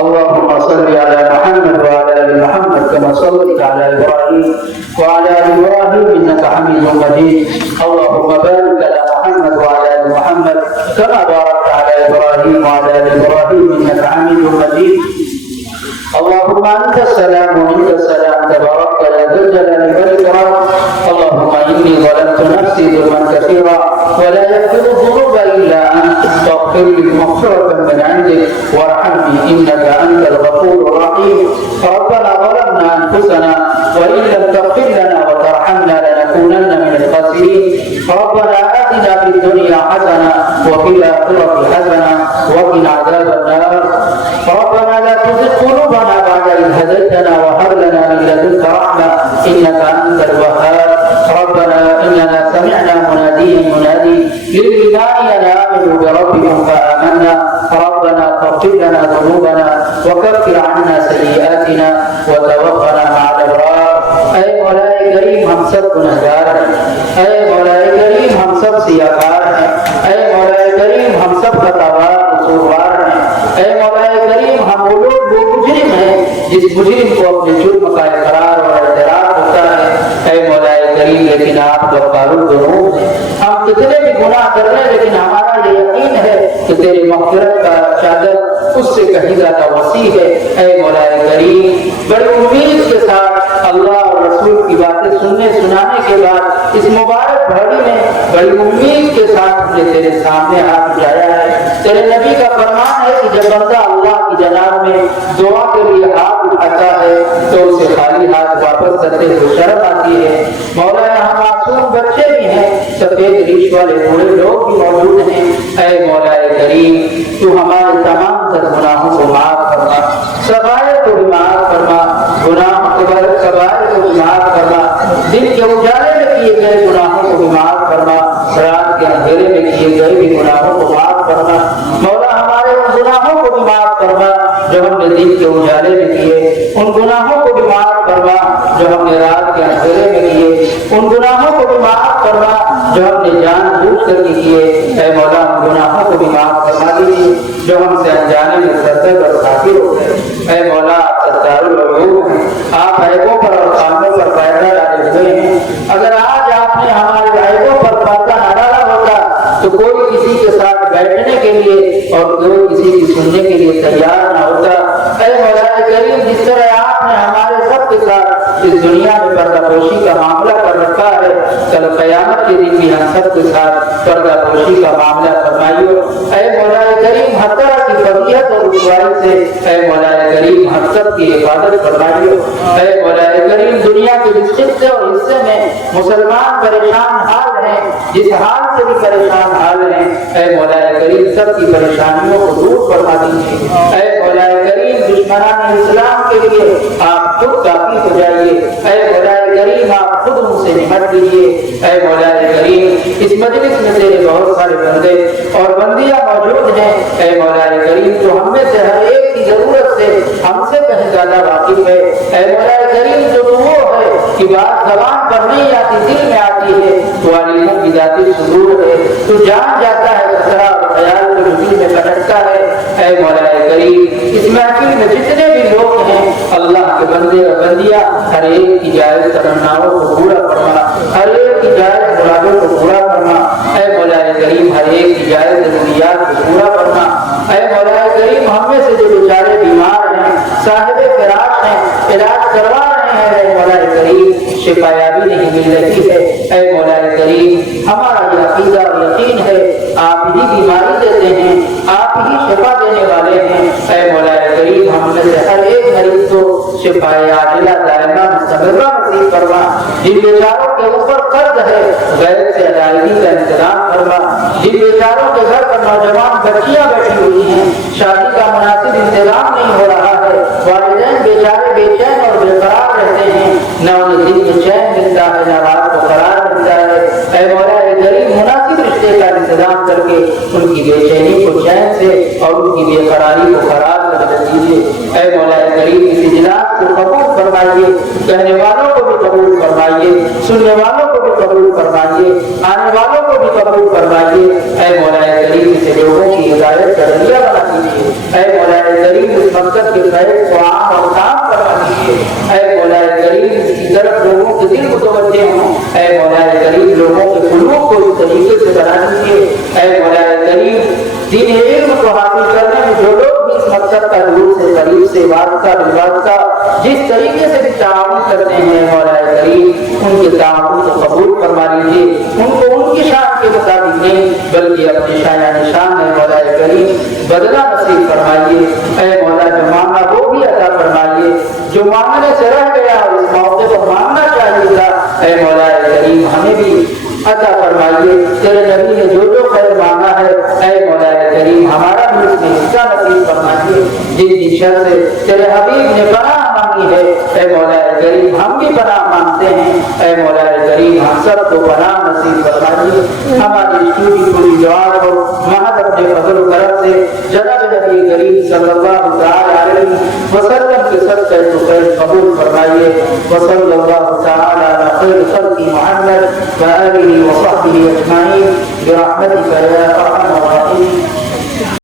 اللهم صل على محمد وعلى ال محمد كما صليت على ابراهيم وعلى ال ابراهيم انك حميد مجيد. اللهم بارك على محمد وعلى ال محمد كما باركت على ابراهيم وعلى ال ابراهيم انك حميد مجيد. اللهم انت السلام ومنك السلام تبارك يا ذا الجلال والاكرام. اللهم اني ظلمت نفسي ظلما كثيرا ولا يغفر الذنوب الا انت فاغفر لي مغفرة من عندك وارحمني انك انت الغفور الرحيم. ربنا ظلمنا انفسنا وان لم تغفر لنا وترحمنا لنكونن من الخاسرين. ربنا اتنا في الدنيا حسنة وفي الاخرة حسنة وقنا عذاب النار. ربنا لا تزغ قلوبنا بعد إذ هديتنا وهب لنا من لدنك رحمة إنك أنت الوهاب. ربنا إننا سمعنا مناديا ينادي للإيمان أن آمنوا بربكم فآمنا. ربنا فاغفر لنا ذنوبنا وكفر عنا سيئاتنا وتوفنا مع الأبرار. اے مولا کریم ہم سب گنہگار ہیں. اے مولا کریم ہم سب سیاہکار ہیں. اے مولا کریم ہم سب خطاوار قصوروار ہیں. اے مولا کریم ہم وہ لوگ وہ مجرم ہیں جس مجرم کو اپنے جرم کا اقرار اور اعتراف ہوتا ہے. اے مولا کریم لیکن آپ غفار الذنوب ہیں. ہم کتنے بھی گناہ کر رہے ہیں لیکن ہمارا یہ یقین ہے کہ تیری مغفرت کا چادر اس سے کہیں زیادہ وسیع ہے. اے مولا کریم بڑی امید کے ساتھ اللہ اور رسول کی باتیں سننے سنانے کے بعد اس مبارک گھڑی میں بڑی امید کے ساتھ نے تیرے سامنے ہاتھ اٹھایا ہے. تیرے نبی کا فرمان ہے کہ جب بندہ اللہ کی جناب میں دعا کے لیے ہاتھ اٹھاتا ہے تو اسے خالی ہاتھ واپس کرتے ہوئے شرم آتی ہے. مولا یہاں معصوم بچے بھی ہیں, سفید ریش والے بوڑھے لوگ بھی موجود ہیں. اے مولا کریم تو ہمارے تمام تر گناہوں کو معاف فرما, صغائر کو بھی معاف فرما, گناہ کبائر کو بھی معاف فرما, دن کے اجالے میں کیے گئے گناہوں کو بھی معاف فرما, رات کے اندھیرے میں کیے گئے بھی گناہوں کو معاف فرما. مولا ہمارے ان گناہوں کو بھی معاف فرما جو ہم نے دن کے اجالے میں کیے, ان گناہوں کو بھی معاف فرما جو ہم نے رات کے اندھیرے میں کیے, ان گناہوں کو بھی معاف فرما جو ہم نے جان بوجھ کر کے کیے. اے مولا ان گناہوں کو بھی معاف فرما دیجیے جو ہم سے انجانے میں سرزد اور کافر ہو گئے. اے مولا آپ ستار العیوب ہیں, آپ عیبوں پر اور خاموں پر پردہ ڈالے ہوئے ہیں. اگر آج آپ نے ہمارے عیبوں پر پردہ نہ ڈالا ہوتا تو کوئی کسی کے ساتھ بیٹھنے کے لیے اور کوئی کسی کی سننے کے لیے تیار نہ ہوتا. اے مولا کریم جس طرح آپ نے ہمارے سب کے ساتھ اس دنیا میں پردہ پوشی کا معاملہ کر رکھا ہے, کل قیامت کے دن بھی ہم سب کے ساتھ پردہ پوشی کا معاملہ فرمائیو. اے مولا کریم ہر طرح کی فضیحت اور رسوائی سے اے مولا کریم ہم سب کی حفاظت فرمائیو. اے مولا کریم دنیا کے جس خطے اور حصے میں مسلمان پریشان حال ہیں, جس حال سے بھی پریشان حال ہیں, اے مولا کریم سب کی پریشانیوں کو دور فرما دیجیے. اے مولا کریم دشمنان اسلام کے لیے آپ خود کافی ہو جائیے. اے مولا کریم آپ خود ان سے نمٹ دیجیے. اے مولا کریم اس مجلس میں تیرے بہت سارے بندے اور بندیاں موجود ہیں. اے مولا کریم تو ہم میں سے ہر ایک کی ضرورت سے ہم سے کہیں زیادہ واقف ہے. اے مولا کریم جو وہ ہے کہ بات زبان پر نہیں آتی دل میں آتی ہے, تو علیموں کی ذاتی صدور ہے, تو جان جاتا ہے خطرہ اور خیال کو دل میں پھٹکتا ہے. اے مولا کریم اس محفل میں جتنے بھی لوگ ہیں اللہ کے بندے اور بندیاں ہر ایک کی جائز تمناؤں کو پورا فرما, ہر ایک کی جائز مرادوں کو پورا فرما. اے مولا کریم ہر ایک کی جائز ضروریات کو پورا فرما. اے مولا کریم ہم میں سے جو بیچارے بیمار ہیں, صاحب فراش ہیں, علاج کروا رہے ہیں, اے مولا کریم شفا یابی نہیں مل رہی ہے. اے مولا کریم ہمارا یہ عقیدہ اور یقین ہے آپ ہی بیماری دیتے ہیں, آپ ہی شفا دینے والے ہیں. اے مولا کریم ہم میں سے ہر ایک مریض کو شفا عاجلہ دائمہ مستمرہ نصیب فرما. جن بیچاروں کے اوپر قرض ہے غیر سے ادائیگی کا انتظام فرما. جن بیچاروں کے گھر پر نوجوان بچیاں بیٹھی ہوئی ہیں, شادی کا مناسب انتظام نہیں ہو رہا ہے, والدین بیچارے بے چین اور بے قرار رہتے ہیں, نہ انہیں دن میں چین ملتا ہے نہ رات کو قرار ملتا ہے. اے مولا کریم مناسب رشتے کا انتظام کر کے ان کی بے چینی کو چین سے اور ان کی بے قراری کو قرار کر دیجیے. اے مولا کریم اس اجلاس کو قبول فرمائیے, کہنے والوں کو بھی قبول فرمائیے, سننے والوں کو بھی قبول فرمائیے, آنے والوں کو بھی قبول فرمائیے. اے مولا کریم سے لوگوں کی ہدایت کا ذریعہ بیت کو عام اور خاص کروا دیجیے۔ اے مولا کریم کی طرف لوگوں کے دل متوجہ ہوں، اے مولا کریم لوگوں کے قلوب کو اس طریقے سے بنا دیجیے۔ اے مولا کریم دین علم کو حاصل کرنے میں جو لوگ بھی اس مقصد کا دور سے قریب سے واسطہ بالواسطہ جس طریقے سے بھی تعاون کرتے ہیں مولا کریم ان کے تعاون کو قبول فرما لیجیے، ان کو ان کی شان کے مطابق نہیں بلکہ اپنی شان ہے مولا کریم بدلہ نصیب فرمائیے۔ اے مولا جو مانگا وہ بھی عطا فرمائیے، جو مانگنے سے رہ گیا اور اس موقع کو مانگنا چاہیے تھا اے مولا کریم ہمیں بھی عطا فرمائیے۔ تیرے نبی نے جو جو خیر مانگا ہے اے مولا کریم ہمارا بھی اس میں حصہ نصیب فرمائیے۔ جن شر سے تیرے حبیب نے پناہ مانگی ہے اے مولا کریم ہم بھی پناہ مانگتے ہیں، اے مولا کریم ہم سب کو پناہ نصیب فرمائیے۔ ہماری چھوٹی پوری دعا کو محض اپنے فضل و کرم سے جناب نبی کریم صلی اللہ تعالی علیہ وسلم کے صدقے تو خیر قبول فرمائیے۔ وصلی اللہ تعالی علی خیر خلق محمد وآلہ وصحبہ اجمعین برحمتک یا ارحم